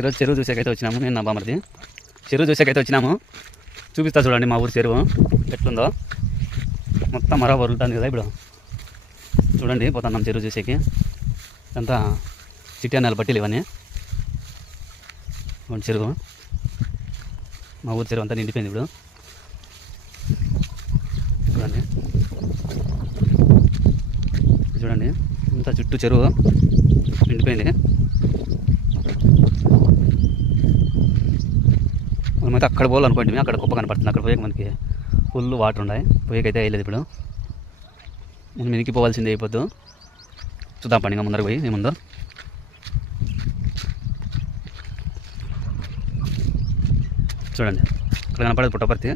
ఈరోజు చెరువు చూసాకైతే వచ్చినాము. నేను నా బామర్ది చెరువు చూసాకైతే వచ్చినాము. చూపిస్తా చూడండి మా ఊరు చెరువు ఎట్లుందో. మొత్తం మరో వరులుతుంది కదా ఇప్పుడు. చూడండి పోతున్నాం చెరువు చూసేకి. అంతా చిట్టి అన్నాలు బట్టీలు ఇవన్నీ. చెరువు మా ఊరు చెరువు అంతా నిండిపోయింది ఇప్పుడు. చూడండి చూడండి అంతా చుట్టూ చెరువు నిండిపోయింది. మనమైతే అక్కడ పోవాలనుకోండి. అక్కడ కుప్ప కనపడుతుంది. అక్కడ పోయేకి మనకి ఫుల్ వాటర్ ఉన్నాయి. పోయేకైతే వేయలేదు ఇప్పుడు. మనం వెనక్కి పోవాల్సిందే అయిపోద్దు. చూద్దాం పండుగ ముందరకు పోయి ఏముందో. చూడండి ఇక్కడ కనపడేది పుట్టపర్తి.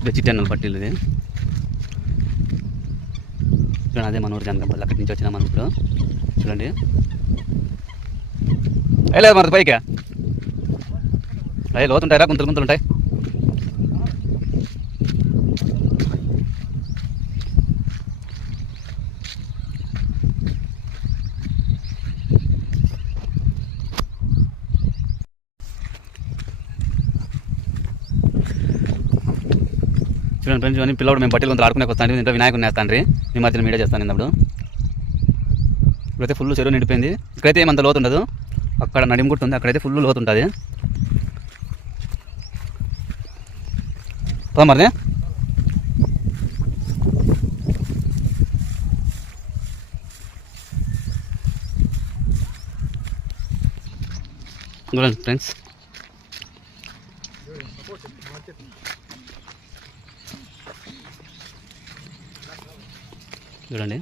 ఇది చిట్టి అన్నలు పట్టిల్లు. ఇది చూడండి అదే మన ఊరు జనకంపల్లి. అక్కడి నుంచి వచ్చినా మనం ఇప్పుడు. చూడండి లేదు మనది పైకి అయ్యే లోతుంటాయిరా, గుంతలు గుంతలు ఉంటాయి. చూడండి ఫ్రెండ్స్, ఇవన్నీ పిల్లడు మేము బట్టలు కొంత ఆడుకునే వస్తాను. ఇంట్లో వినాయకుని వేస్తాను రీ. ఈ మధ్యన మీడియా చేస్తాను అన్నప్పుడు. ఇప్పుడైతే ఫుల్ చెరువు నిండిపోయింది. ఇక్కడైతే ఏమంత లోతు ఉండదు. అక్కడ నడిమి గుట్టు ఉంది, అక్కడైతే ఫుల్ లోతు ఉంటుంది. మరి చూడండి ఫ్రెండ్స్, చూడండి